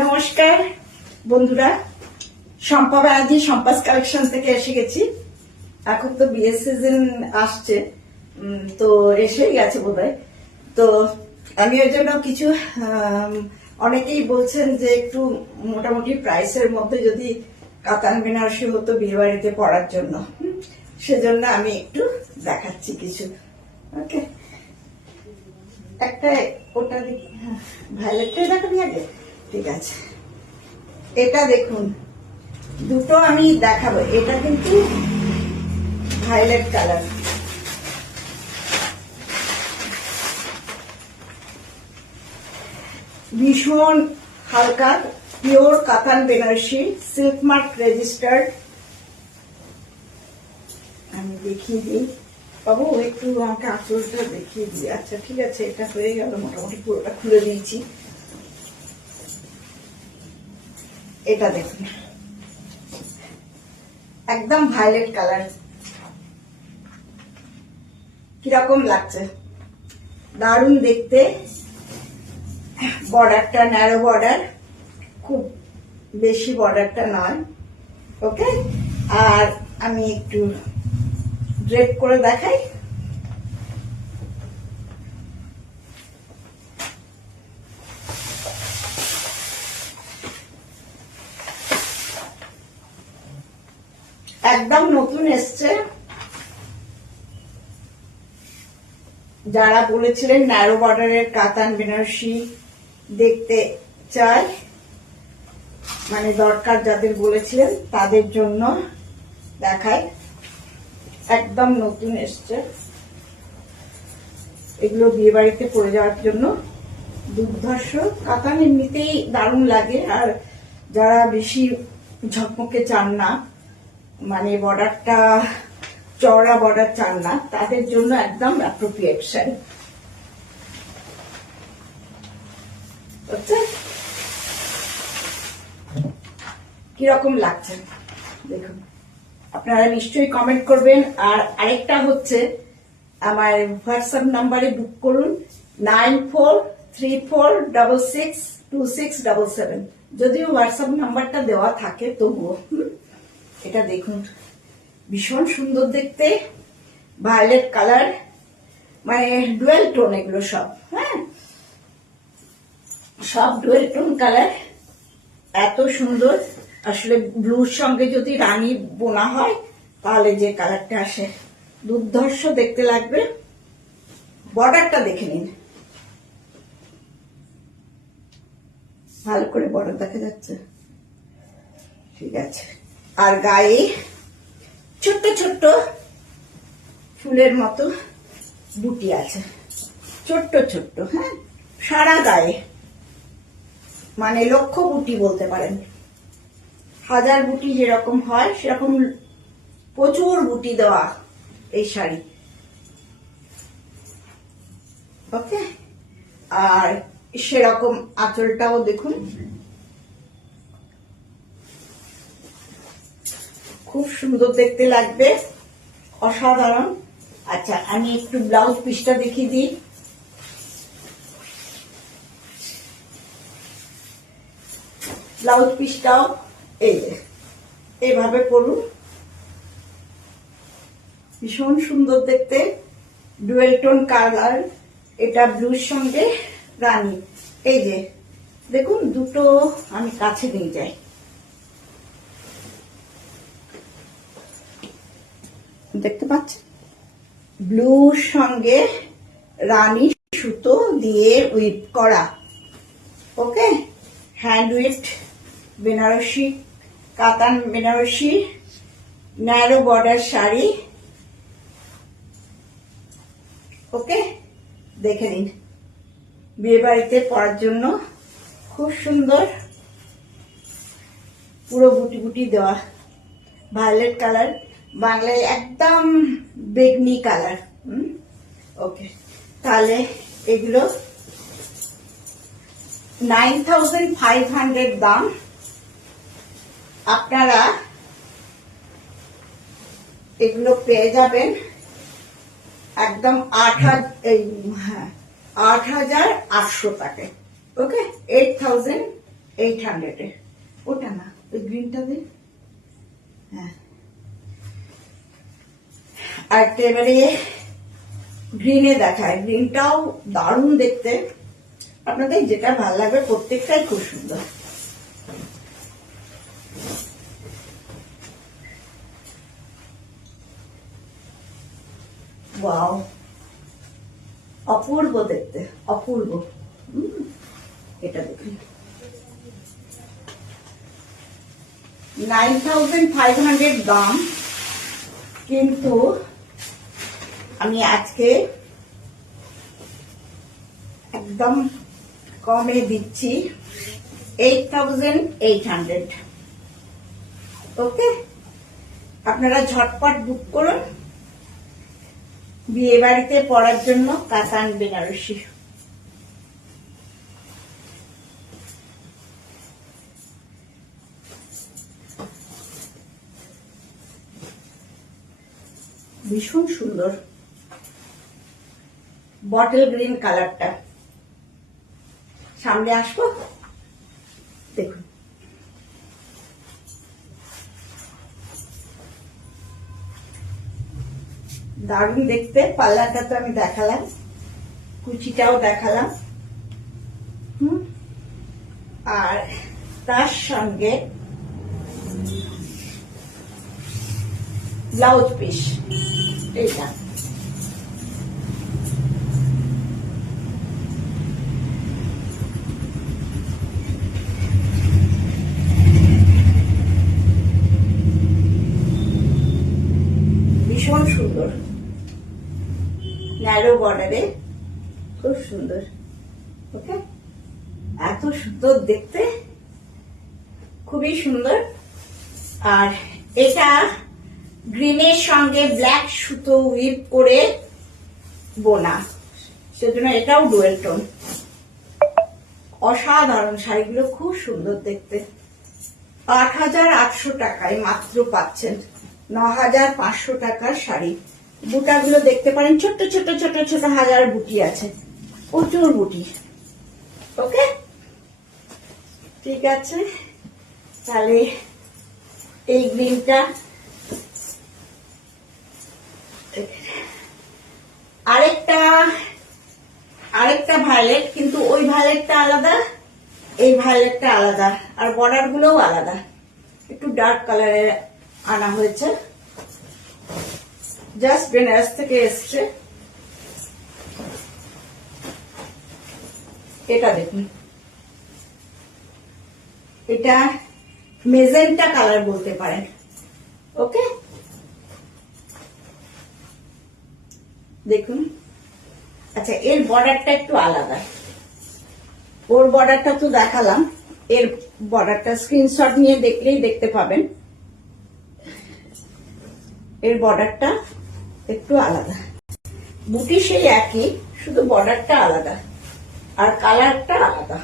নমস্কার বন্ধুরা, শম্পা ব্যানার্জি সম্পাস কালেকশন থেকে এসে গেছি। এখন তো বিয়ের সিজন আসছে, তো এসেই গেছে বোধহয়। তো আমি ওই জন্য কিছু অনেকেই বলছেন যে একটু মোটামুটি প্রাইসের মধ্যে যদি কাতান বেনারসি হতো বিয়ে বাড়িতে পড়ার জন্য, সেজন্য আমি একটু দেখাচ্ছি কিছু। ওকে, একটা ওটা ভায়োলেটটাই দেখাবি আগে, ঠিক আছে। এটা দেখুন, দুটো আমি দেখাবো। এটা কিন্তু ভায়োলেট কালার, ভীষণ হালকা পিওর কাতান বেনারসি, সিল্ক মার্ক রেজিস্টার্ড। আমি দেখিয়ে দিই বাবু, একটু আমাকে আঁচলটা দেখিয়ে দিই। আচ্ছা ঠিক আছে, এটা হয়ে গেল, মোটামুটি পুরোটা খুলে দিয়েছি। এটা দেখুন, একদম ভায়োলেট কালার, কিরকম লাগছে, দারুণ দেখতে। বর্ডারটা ন্যারো বর্ডার, খুব বেশি বর্ডারটা নয়। ওকে, আর আমি একটু ড্রেপ করে দেখাই। একদম নতুন এসছে। যারা বলেছিলেন ন্যারো বর্ডারের কাতান বেনারসি দেখতে চাই, মানে দরকার যাদের বলেছিলেন, তাদের জন্য দেখাই। একদম নতুন এসছে, এগুলো বিয়ে বাড়িতে পরে যাওয়ার জন্য দুর্ধর্ষ। কাতান এমনিতেই দারুণ লাগে, আর যারা বেশি ঝকমকে চান না, মানে বর্ডারটা চওড়া বর্ডার চান না, তাদের জন্য একদম অ্যাপ্রোপ্রিয়েট শাড়ি। কিরকম লাগছে দেখুন, আপনারা নিশ্চয়ই কমেন্ট করবেন। আর আরেকটা হচ্ছে, আমার হোয়াটসঅ্যাপ নাম্বারে বুক করুন 9434662677। যদিও হোয়াটসঅ্যাপ নাম্বারটা দেওয়া থাকে তবুও। এটা দেখুন, ভীষণ সুন্দর দেখতে, ভায়োলেট কালার, মানে ডুয়েল টোন এগুলো সব। হ্যাঁ, সব ডুয়েল টোন কালার, এত সুন্দর। আসলে ব্লুর সঙ্গে যদি রানী বোনা হয় তাহলে যে কালারটা আসে, দুর্ধর্ষ দেখতে লাগবে। বর্ডারটা দেখে নিন, ভালো করে বর্ডার দেখা যাচ্ছে, ঠিক আছে। আর গায়ে ছোট্ট ছোট্ট ফুলের মতো বুটি আছে, ছোট্ট ছোট্ট। হ্যাঁ, সারা গায়ে, মানে লক্ষ বুটি বলতে পারেন। হাজার বুটি যেরকম হয় সেরকম প্রচুর বুটি দেওয়া এই শাড়ি। ওকে, আর সেরকম আঁচলটাও দেখুন, খুব সুন্দর দেখতে লাগবে, অসাধারণ। আচ্ছা, আমি একটু ব্লাউজ পিসটা দেখিয়ে দিই। ব্লাউজ পিসটাও এইভাবে পরুন, ভীষণ সুন্দর দেখতে, ডুয়েল টোন কালার। এটা ব্লুর সঙ্গে রানী। এই যে দেখুন, দুটো আমি কাছে নিয়ে যাই, দেখতে পাচ্ছেন, ব্লুর সঙ্গে রানী সুতো দিয়ে উইপ করা। ওকে, হ্যান্ড উইপড বেনারসি, কাতান বেনারসি ন্যারো বর্ডার শাড়ি। ওকে, দেখে নিন, বিয়ে বাড়িতে পরার জন্য খুব সুন্দর, পুরো বুটি বুটি দেওয়া, ভায়োলেট কালার, বাংলায় একদম বেগনি কালার। ওকে, তাহলে এগুলো 9500 দাম। আপনারা এগুলো পেয়ে যাবেন একদম 8,800 টাকায়। ওকে, 8000 800 এ। ওটা না, ওই গ্রিনটা দে। হ্যাঁ, আর এবারে গ্রিনে দেখায়। গ্রিনটাও দারুণ দেখতে, আপনাদের যেটা ভালো লাগবে, প্রত্যেকটাই খুব সুন্দর। ওয়াও, অপূর্ব দেখতে, অপূর্ব। এটা দেখুন, 9500 দাম, কিন্তু আমি আজকে একদম কমে দিচ্ছি 8800। ওকে, আপনারা ঝটপট বুক করুন বিয়ে বাড়িতে পরার জন্য কাতান বেনারসি। ভীষণ সুন্দর বটল গ্রিন কালারটা। সামনে আসবো, দেখুন। দারুণ দেখতে। পাল্লাটা তো আমি দেখালাম, কুচিটাও দেখালাম। আর তার সঙ্গে ব্লাউজ পিস এইটা। ভীষণ সুন্দর, ন্যারো বর্ডারে, খুব সুন্দর। ওকে, এত সুন্দর দেখতে, খুবই সুন্দর। আর এটা গ্রিনের সঙ্গে ব্ল্যাক সুতো উইপ করে বোনা, সেজন্য এটাও ডুয়েল টোন। অসাধারণ, শাড়িগুলো খুব সুন্দর দেখতে। 8800 টাকায় মাত্র পাচ্ছেন 9500 টাকার শাড়ি। বুটাগুলো দেখতে পারেন, ছোট্ট ছোট ছোট ছোট হাজার বুটি আছে, প্রচুর বুটি। ওকে, ঠিক আছে, তাহলে এই গ্রিনটা, আরেকটা ভায়োলেট, কিন্তু ওই ভায়োলেটটা আলাদা, এই ভায়োলেটটা আলাদা, আর বর্ডার গুলোও আলাদা। একটু ডার্ক কালারে আনা হয়েছে, জাস্ট বেনারস থেকে এসছে। এটা দেখুন, এটা মেজেন্টা কালার বলতে পারেন। ওকে, দেখুন। আচ্ছা, এর বর্ডারটা একটু আলাদা। ওর বর্ডারটা তো দেখালাম, এর বর্ডারটা স্ক্রিনশট নিয়ে দেখলেই দেখতে পাবেন। এর বর্ডারটা একটু আলাদা, বুটি সেই একই, শুধু বর্ডারটা আলাদা আর কালারটা আলাদা।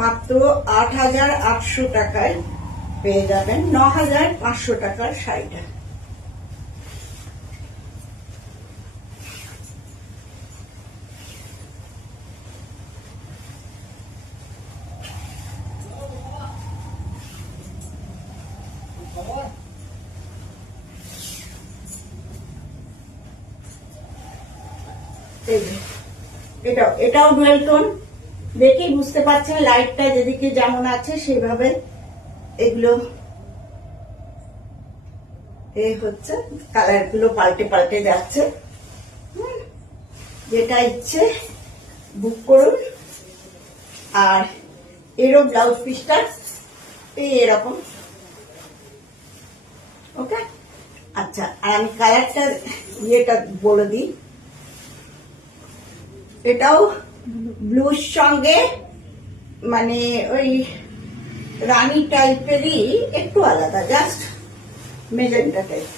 মাত্র 8800 টাকায় পেয়ে যাবেন 9500 টাকার শাড়িটা। এটাও ডুয়েল টোন, দেখেই বুঝতে পারছেন লাইটটা যেদিকে যেমন আছে সেইভাবে এগুলো হচ্ছে, কালার গুলো পাল্টে পাল্টে যাচ্ছে। যেটা ইচ্ছে বুক করুন। আর এরও ব্লাউজ পিসটা এরকম। ওকে, আচ্ছা, আর আমি কালারটা ইয়েটা বলে দিই। এটাও ব্লুর সঙ্গে মানে ওই রানী টাইপেরই একটু আলাদা, জাস্ট মেজেন্টা টাইপ।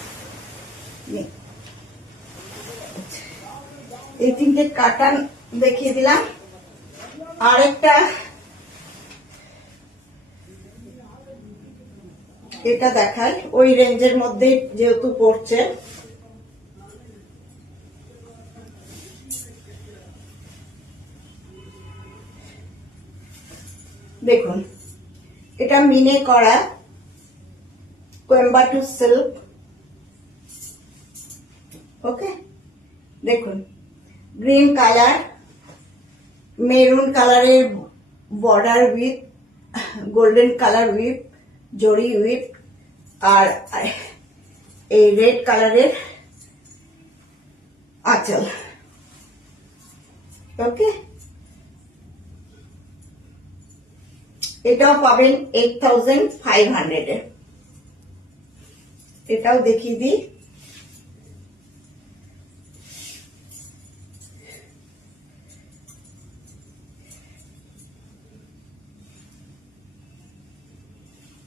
এই তিনটে কাটান দেখিয়ে দিলাম। আরেকটা এটা দেখায়, ওই রেঞ্জের মধ্যে যেহেতু পড়ছে। দেখুন এটা মিনে করা কোয়েম্বাটুর সিল্ক। ওকে, দেখুন গ্রিন কালার, মেরুন কালারের border with golden colour with জরি উইথ, আর এই রেড কালারের আঁচল। ওকে, এটাও পাবেন 8500 এ। এটাও দেখিয়ে দিই।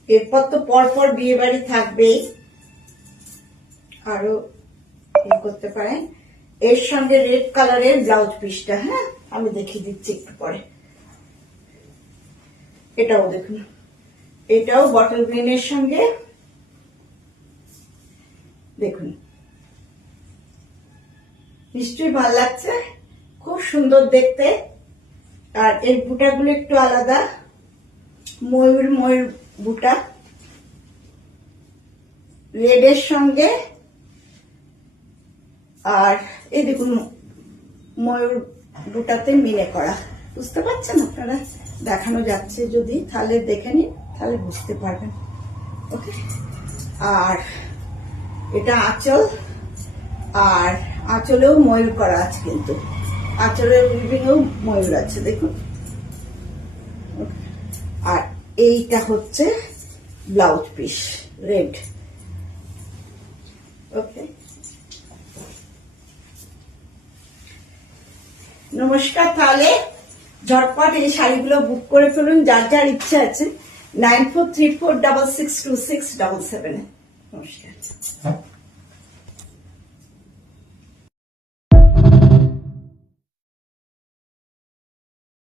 এরপর তো পরপর বিয়ে বাড়ি থাকবেই, আরো করতে পারেন। এর সঙ্গে রেড কালারের ব্লাউজ পিসটা, হ্যাঁ আমি দেখিয়ে দিচ্ছি একটু পরে। এটাও দেখুন, এটাও বটল গ্রিনের সঙ্গে, দেখুন নিশ্চয়ই ভালো লাগছে, খুব সুন্দর দেখতে। আর এর বুটাগুলো একটু আলাদা, ময়ূর ময়ূর বুটা, রেডের সঙ্গে। আর এই দেখুন ময়ূর বুটাতে মিলে করা, বুঝতে পারছেন আপনারা? দেখানো যাচ্ছে যদি, তাহলে দেখে নিন, তাহলে বুঝতে পারবেন। ওকে, আর এটা আঁচল, আর আঁচলেও ময়ূর করা আছে, কিন্তু আঁচলের উইভিংয়েও ময়ূর আছে, দেখুন। আর এইটা হচ্ছে ব্লাউজ পিস, রেড। ওকে, নমস্কার। তাহলে ঝটপট এই শাড়িগুলো বুক করে ফেলুন, যার যার ইচ্ছা আছে। 9434662677। নমস্কার।